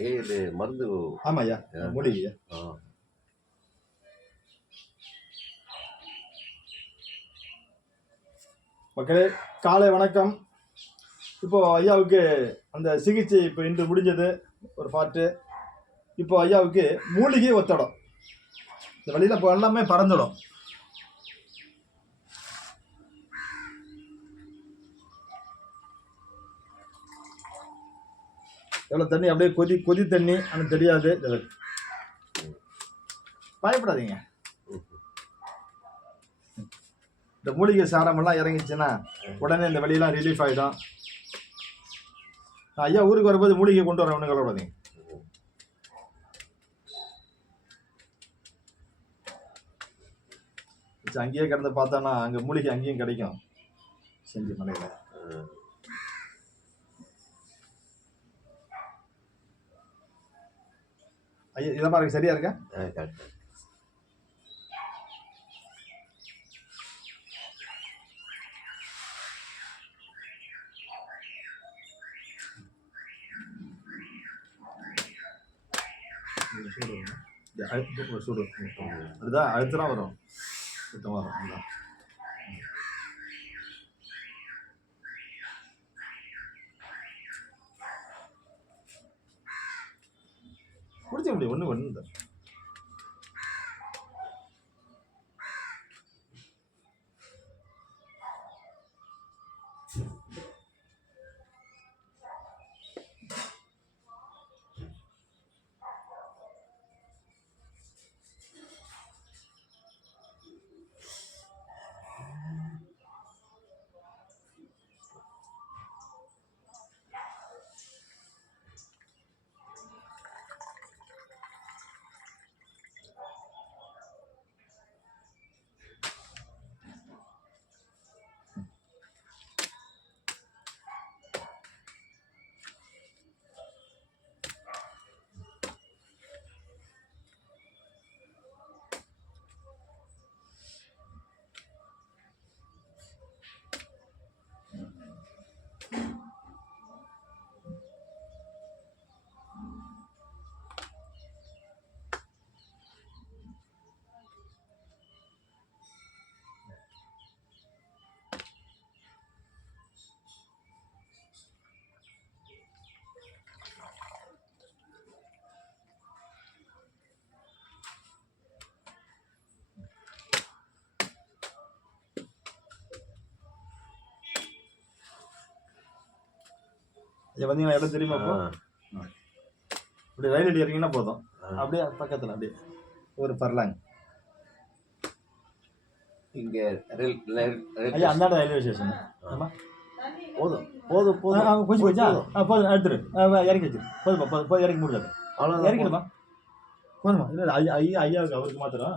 ஐயா இது மருந்து ஆமாம் ஐயா மூலிகை ஆ. மக்களே காலை வணக்கம். இப்போ ஐயாவுக்கு அந்த சிகிச்சை இப்போ இன்று முடிஞ்சது ஒரு பாட்டு. இப்போ ஐயாவுக்கு மூலிகை ஒத்தடம். இந்த வழியில் இப்போ எல்லாமே பறந்துடும். எவ்வளோ தண்ணி? அப்படியே கொதி கொதி தண்ணி. ஆனால் தெரியாது. பயப்படாதீங்க. இந்த மூலிகை சாரமெல்லாம் இறங்கிச்சுன்னா உடனே இந்த வெளியெல்லாம் ரிலீஃப் ஆகிடும் ஐயா ஊருக்கு வரும்போது மூலிகை கொண்டு வரேன் ஒன்றும் கவலைப்படாதீங்க. அங்கேயே கிடந்து பார்த்தோன்னா அங்கே மூலிகை அங்கேயும் கிடைக்கும். செஞ்சு மலையில். ஐயா இதை பாருங்க சரியா இருக்கா ஆ கரெக்ட் சூடு வரும். இது அழுத்து ஒரு சூடு வரும். அதுதான் அழுத்துனா வரும் சுத்தமாக வரும் அதுதான் ஒன்று ஒன்று இதை வந்தீங்கன்னா இடம் தெரியுமா இப்போ இப்படி ரயில் அடி இறங்கினா போதும். அப்படியே பக்கத்தில் அப்படியே ஒரு பர்லாங். இங்க ஐயா அந்தாண்ட ரயில்வே ஸ்டேஷன் ஆமா. போதும் போதும் போதும். அவங்க வச்சா போதும். ஆ, போதும் எடுத்துரு. இறக்கி வச்சிரு. போதுமா போதும் போதும் இறக்கி முடியாது அவ்வளவுதான் இறக்கிடுமா? போதுமா இல்லை இல்லை, ஐயா ஐயா ஐயாவுக்கு அவருக்கு மாத்திரம்.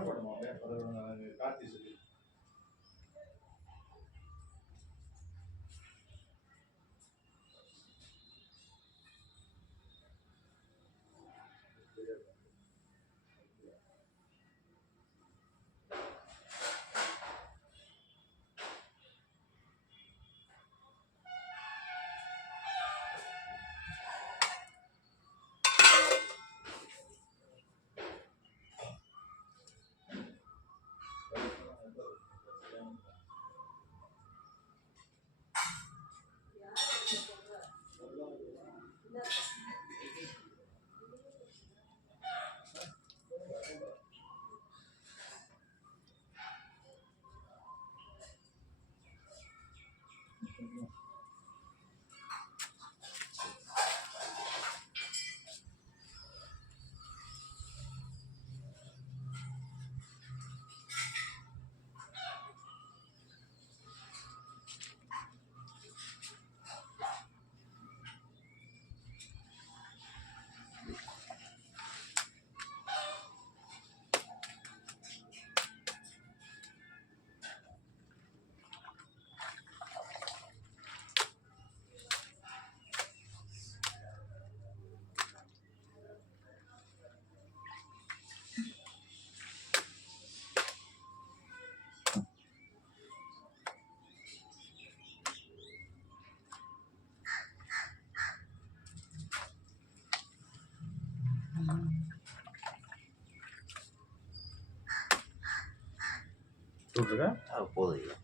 சரி. அப்படியே கார்த்தி சொல்லி சூட்ருக்கா ஆ போதும் ஐயா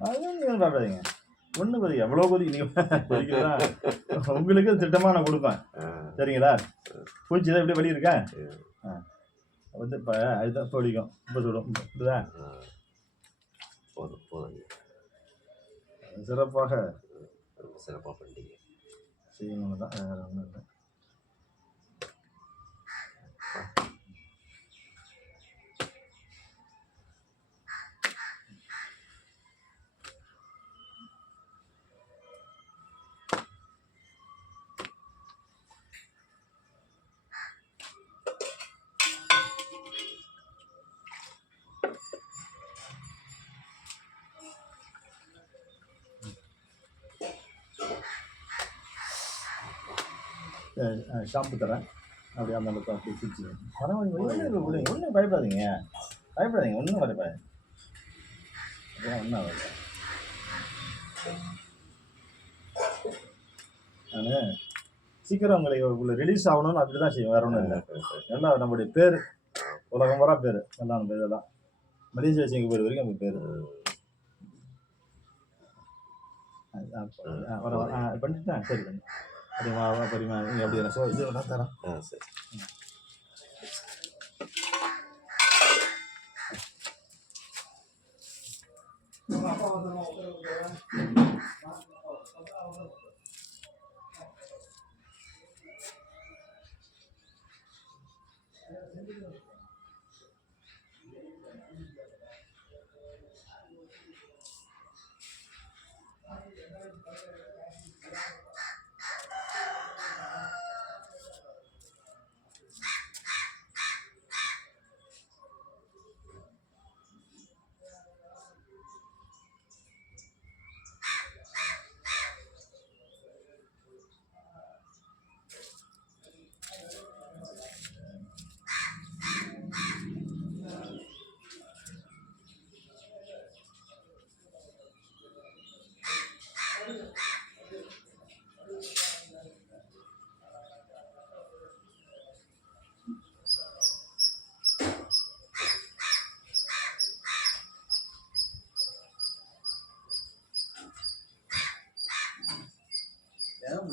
அதெல்லாம் நீங்கள் சாப்பிடாதீங்க ஒன்றும் கொதிக்க எவ்வளோ கொதிக்க நீங்கள் கொதிக்கிறதா உங்களுக்கு திட்டமாக நான் கொடுப்பேன். சரிங்களா? பூச்சி தான் எப்படி. ஆ. வந்து இப்போ அதுதான் வலிக்கும் இப்போ சுடும் ஆ. போதும் போதும் சிறப்பாக. ரொம்ப சிறப்பாக பண்ணிட்டீங்க. செய்யணும் தான் வேறு ஒன்றும் இல்லை. ஷாம்பு தரேன். அப்படியே அந்த அளவுக்கு அப்படி பிடிச்சி பரவாயில்ல ஒன்றும் விடுங்க ஒன்றும் பயப்படாதீங்க. பயப்படாதீங்க ஒன்றும் பயப்படாது அதெல்லாம் ஒன்றும் ஆகாது நான் சீக்கிரம் உள்ள ரிலீஸ் ஆகணும்னு அப்படி தான் செய்வேன் வேற ஒன்றும் இல்லை. எல்லாம் நம்மளுடைய பேர் உலகம் வர பேர் எல்லாம் நம்ம இதெல்லாம் மலேசியா சிங்க பேர் வரைக்கும் நம்ம பேர். வர வர ஆ, பண்ணிட்டேன் சரி பண்ணி அப்படிமா அப்படிமா அப்படி என்ன சொல் இது வேணா தரேன் ஆ சரி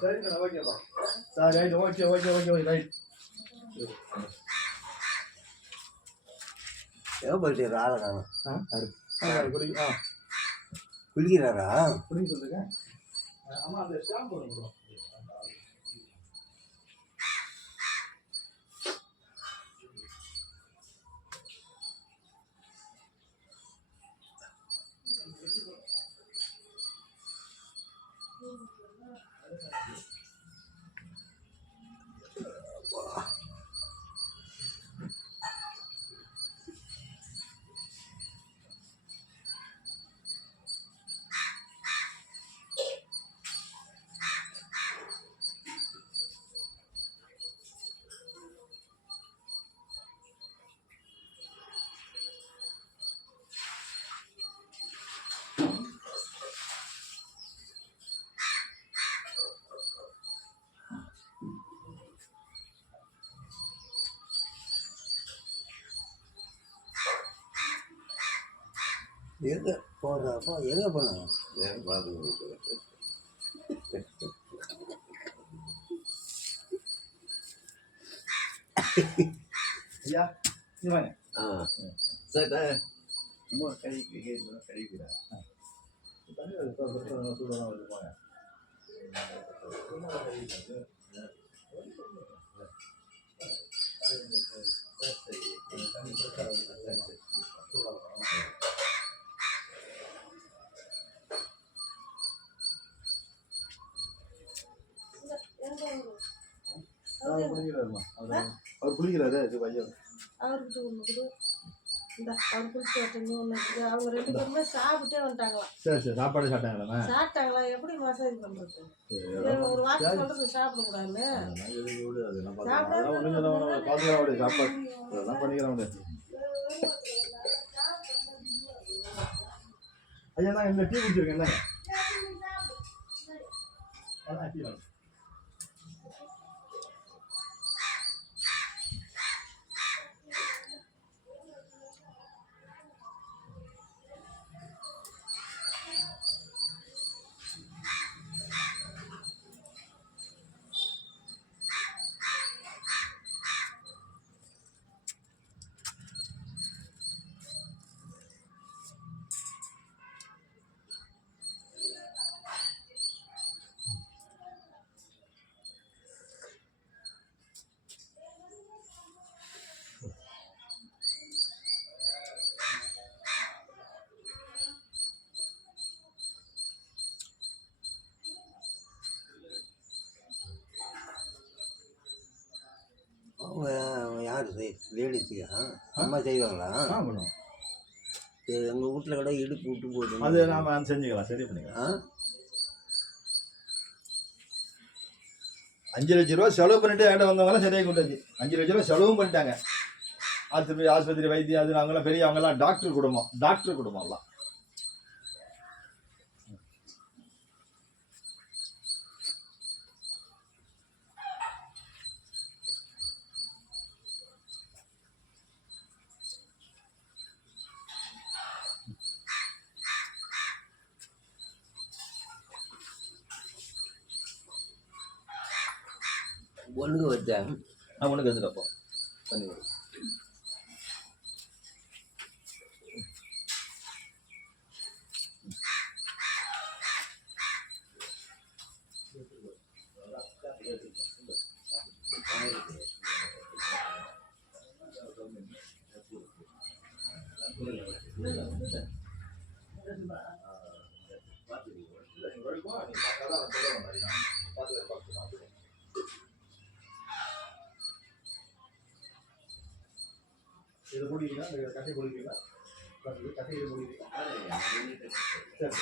சரிங்கண்ணா ஓகேப்பா சரி right okay okay okay okay right ஏதோ போயிட்டு ஆளை காணும் ஆ குடி ஆ குளிக்கிறாரா குடிக்க சொல்லுங்க ஆமாம் அந்த ஷாம்பு ஒன்று எங்கே போகிறப்போ எங்கே போனாங்க ஏன் பார்த்து ஐயா நீ வாங்க. ஆ சரி நான் சும்மா கழிப்பு கழிக்கிறேன் அவர் குடிக்கிறாருமா அவர் அவர் குளிக்கிறாரு இது பையன் அவர்கிட்ட ஒன்று கொடு. இந்த அவர் குடிச்சு வரட்டும் ஒன்று இருக்குது அவங்க ரெண்டு பேருமே சாப்பிட்டே வந்துட்டாங்களாம். சரி சரி. சாப்பாடு சாப்பிட்டாங்களா சாப்பிட்டாங்களா? எப்படி மசாஜ் பண்ணுறது ஒரு வாரத்துக்கு சொல்றது சாப்பிடக்கூடாதுன்னு. விடு சாப்பாடு. அதெல்லாம் பண்ணிக்கலாம் விடு ஐயா நான் இந்த டீ குடிச்சிருக்கேன். என்னங்க அதான் டீ வாங்க. அவங்க லேடிஸுக்கா அம்மா செய்வாங்களா? பண்ணுவோம் எங்கள் வீட்டில் கூட இடுப்பு விட்டு போகுது அது நாம செஞ்சுக்கலாம் சரி பண்ணிக்கலாம். அஞ்சு லட்ச ரூபா செலவு பண்ணிட்டு என்கிட்ட வந்தவங்கலாம் சரியாக கொண்டாச்சு அஞ்சு லட்ச ரூபா செலவும் பண்ணிட்டாங்க. ஆஸ்பத்திரி ஆஸ்பத்திரி வைத்தியம் அது நாங்களாம் பெரிய அவங்கெல்லாம் டாக்டர் குடும்பம். டாக்டர் குடும்பம் எல்லாம் ஒன்றுக்கு வச்சேன் நான் ஒன்று கற்றுட்டப்போ தண்ணி வரும் இது குடிக்கிறீங்களா இல்லை கட்டி குடிக்கிறீங்களா கட்டி கட்டி இது குடிக்கிறீங்களா சரி.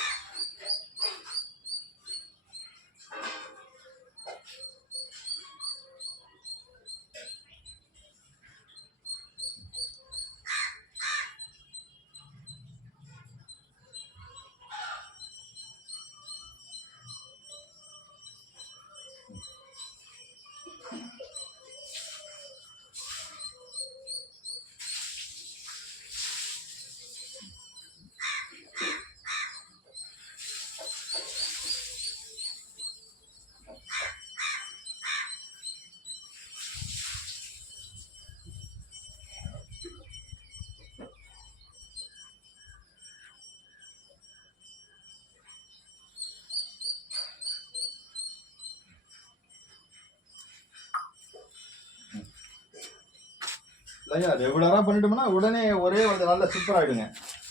இல்லைங்க ரெகுலராக பண்ணிட்டோம்னா உடனே ஒரே வந்து நல்ல சூப்பர் ஆகிடுங்க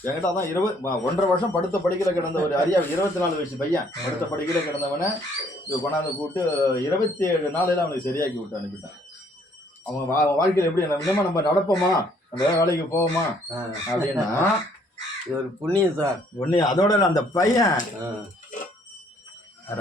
என்கிட்ட அதான் இருபது ஒன்றரை வருஷம் படுத்த படிக்கிற கிடந்த ஒரு அரியா இருபத்தி நாலு வயசு பையன் படுத்த படிக்கிற கிடந்தவனை கொண்டாந்து கூப்பிட்டு இருபத்தி ஏழு நாளையில அவனுக்கு சரியாக்கி விட்டு அனுப்பிட்டேன். அவன் வா வாழ்க்கையில் எப்படி நம்ம நம்ம நடப்போமா? நம்ம வேலைக்கு போவோமா? அப்படின்னா இது ஒரு புண்ணியம் சார். ஒன்று அதோட அந்த பையன். அட.